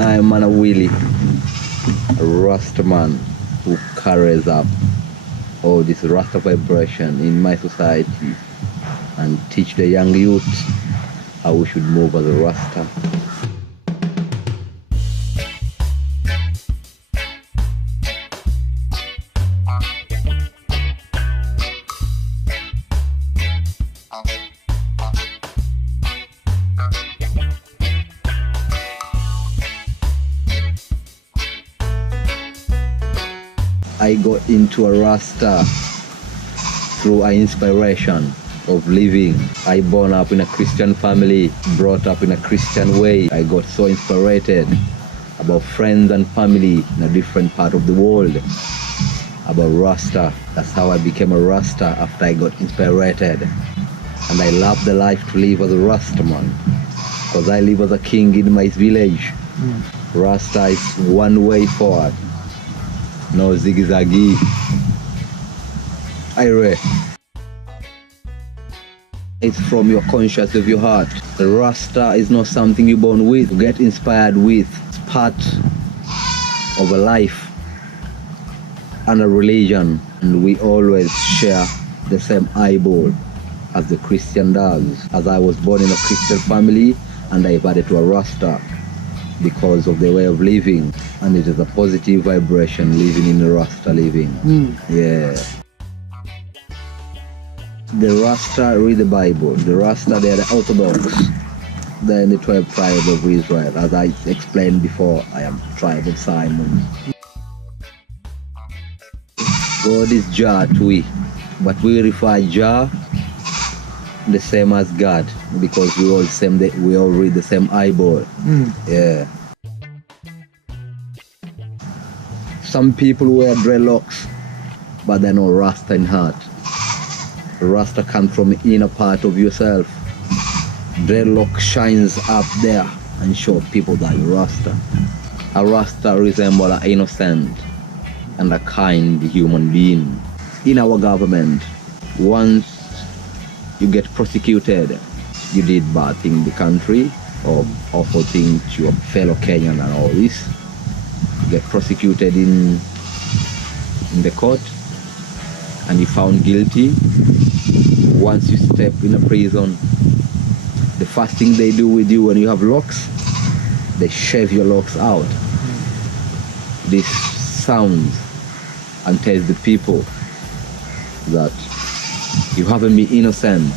I'm Rasta Willy, a Rasta man who carries up all this Rasta vibration in my society and teach the young youth how we should move as a Rasta. I got into a Rasta through an inspiration of living. I born up in a Christian family, brought up in a Christian way. I got so inspired about friends and family in a different part of the world, about Rasta. That's how I became a Rasta after I got inspired. And I love the life to live as a Rasta man, because I live as a king in my village. Rasta is one way forward. No zigzaggy. Ire. It's from your conscience of your heart. The Rasta is not something you're born with. You get inspired with. It's part of a life and a religion. And we always share the same eyeball as the Christian does. As I was born in a Christian family and I added to a Rasta because of the way of living, and it is a positive vibration living in the Rasta living. Yeah. The Rasta read the Bible. The Rasta, they are the Orthodox. They're in the 12 tribes of Israel. As I explained before, I am tribe of Simon. God is Jah to we, but we refer Jah the same as God, because we all read the same eyeball. Yeah. Some people wear dreadlocks, but they're not Rasta in heart. Rasta comes from the inner part of yourself. Dreadlock shines up there and show people that you're Rasta. A Rasta resembles an innocent and a kind human being. In our government, once you get prosecuted, you did bad thing in the country or awful thing to your fellow Kenyan and all this, you get prosecuted in the court and you found guilty. Once you step in a prison, the first thing they do with you when you have locks, they shave your locks out. This sounds and tells the people that you haven't been innocent.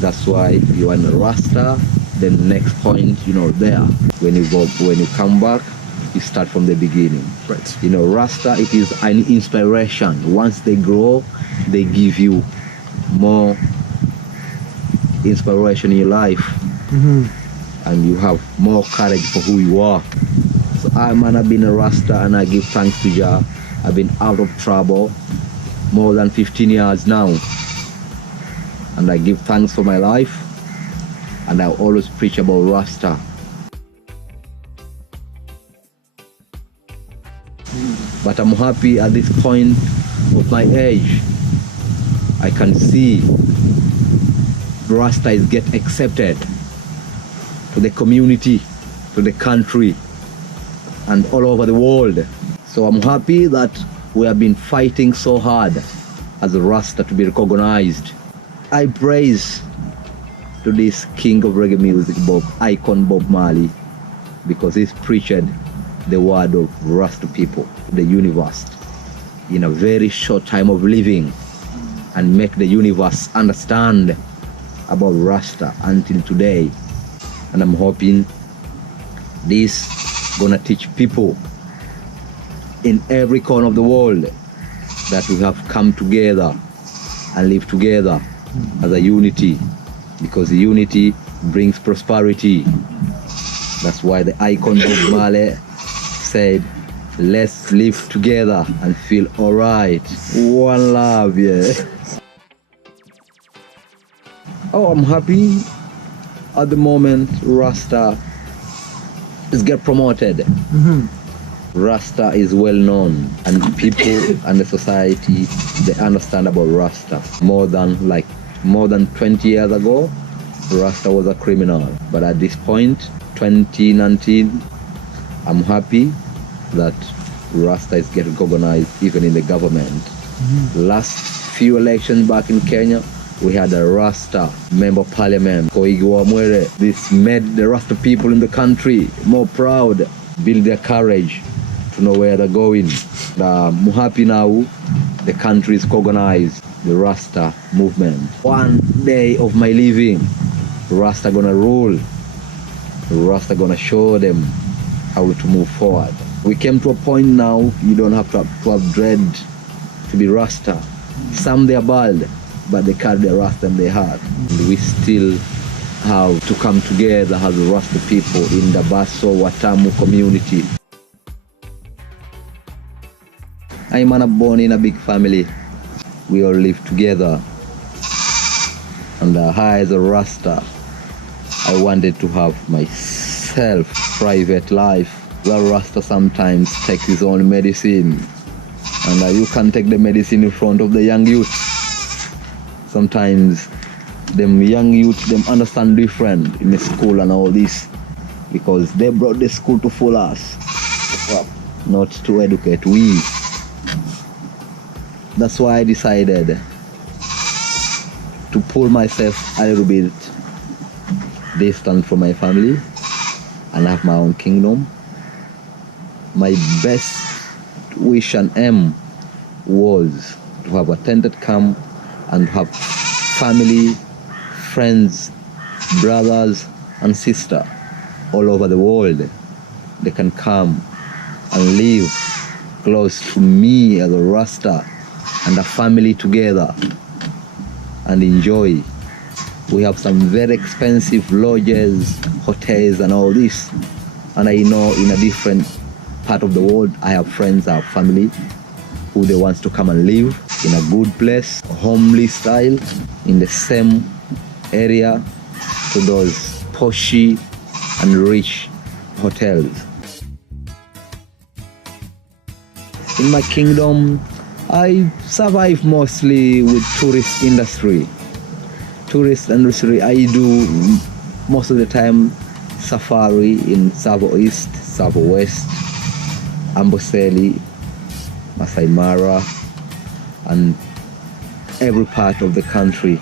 That's why you are in a Rasta. Then the next point, there. When you come back, you start from the beginning. Right. Rasta, it is an inspiration. Once they grow, they give you more inspiration in your life. And you have more courage for who you are. So I've been a Rasta and I give thanks to Jah. I've been out of trouble more than 15 years now, and I give thanks for my life, and I always preach about Rasta. But I'm happy at this point of my age, I can see Rasta is get accepted to the community, to the country, and all over the world. So I'm happy that we have been fighting so hard as a Rasta to be recognized. I praise to this king of reggae music, icon Bob Marley, because he's preached the word of Rasta people, the universe, in a very short time of living, and make the universe understand about Rasta until today. And I'm hoping this gonna teach people in every corner of the world that we have come together and live together as a unity, because the unity brings prosperity. That's why the icon Bob Marley said, let's live together and feel alright. One love, yeah. Oh, I'm happy at the moment Rasta is get promoted. Rasta is well known, and people and the society, they understand about Rasta. More than 20 years ago, Rasta was a criminal. But at this point, 2019. I'm happy that Rasta is getting recognized even in the government. Last few elections back in Kenya, we had a Rasta member of parliament, Koigi Wamwere. This made the Rasta people in the country more proud, build their courage to know where they're going. I'm happy now the country is recognized the Rasta movement. One day of my living, Rasta gonna rule. Rasta gonna show them how to move forward. We came to a point now, you don't have to have dread to be Rasta. Some they are bald, but they carry the Rasta in their heart. And we still have to come together as the Rasta people in the Basso Watamu community. I'm born in a big family. We all live together. And I, as a Rasta, I wanted to have myself private life. Well, Rasta sometimes takes his own medicine. And you can take the medicine in front of the young youth. Sometimes them young youth, them understand different in the school and all this, because they brought the school to fool us, not to educate we. That's why I decided to pull myself a little bit distant from my family and have my own kingdom. My best wish and aim was to have a tented camp and have family, friends, brothers and sisters all over the world. They can come and live close to me as a Rasta and a family together and enjoy. We have some very expensive lodges, hotels and all this. And I know in a different part of the world, I have friends, I have family who they want to come and live in a good place, homely style, in the same area to those poshy and rich hotels. In my kingdom, I survive mostly with tourist industry. Tourist industry, I do most of the time safari in Savo East, Savo West, Amboseli, Masai Mara, and every part of the country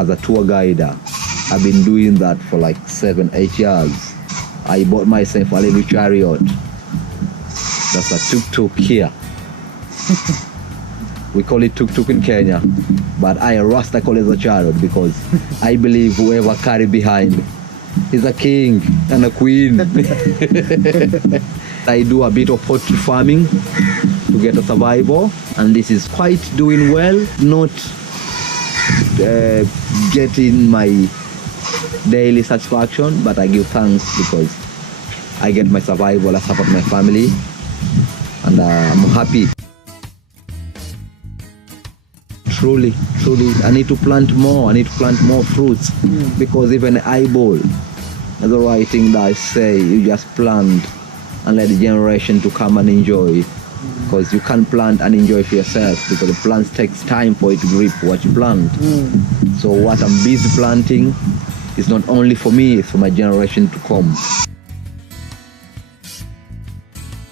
as a tour guide. I've been doing that for like 7-8 years. I bought myself a little chariot. That's a tuk-tuk here. We call it tuk-tuk in Kenya, but I Rasta call it a chariot because I believe whoever carry behind is a king and a queen. I do a bit of poultry farming to get a survival, and this is quite doing well. Not getting my daily satisfaction, but I give thanks because I get my survival, I support my family, and I'm happy. Truly, I need to plant more. I need to plant more fruits because even the eyeball, as the right thing that I say, you just plant and let the generation to come and enjoy. Because you can't plant and enjoy for yourself because the plants takes time for it to reap what you plant. So what I'm busy planting is not only for me, it's for my generation to come.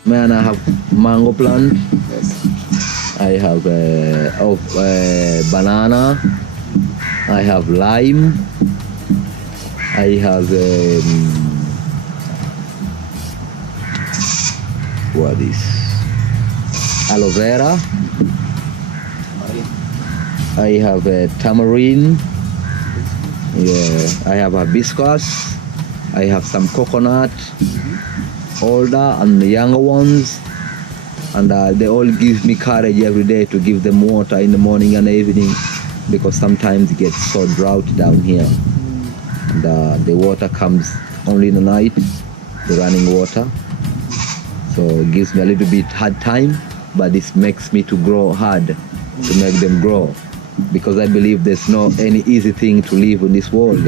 Man, I have mango plant. I have banana. I have lime. I have what is aloe vera. I have tamarind. Yeah, I have hibiscus. I have some coconut, older and the younger ones. And they all give me courage every day to give them water in the morning and evening because sometimes it gets so drought down here. And the water comes only in the night, the running water. So it gives me a little bit hard time, but this makes me to grow hard, to make them grow. Because I believe there's no any easy thing to live in this world.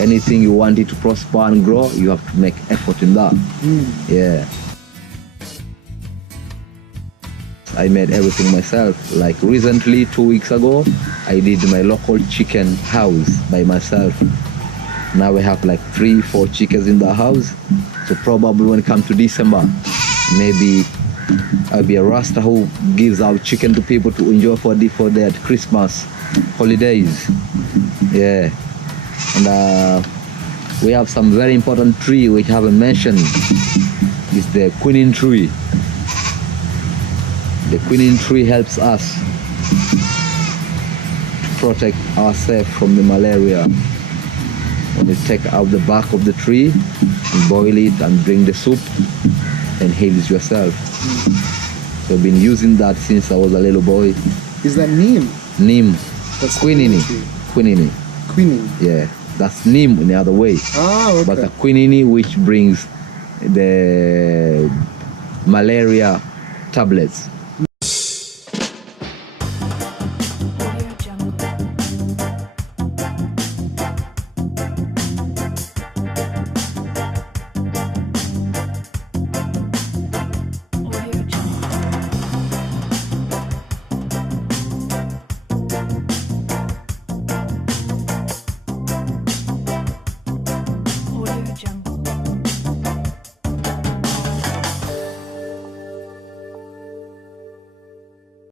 Anything you want it to prosper and grow, you have to make effort in that. Yeah. I made everything myself. Like recently, 2 weeks ago, I did my local chicken house by myself. Now we have like 3-4 chickens in the house. So probably when it comes to December, maybe I'll be a Rasta who gives out chicken to people to enjoy for their Christmas holidays. Yeah. And we have some very important tree which I haven't mentioned. It's the quinine tree. The quinine tree helps us to protect ourselves from the malaria. When you take out the bark of the tree and boil it and drink the soup and heals yourself. So I've been using that since I was a little boy. Is that neem? Neem. That's quinine. Quinine. Quinine. Yeah, that's neem in the other way. Ah, okay. But the quinine which brings the malaria tablets.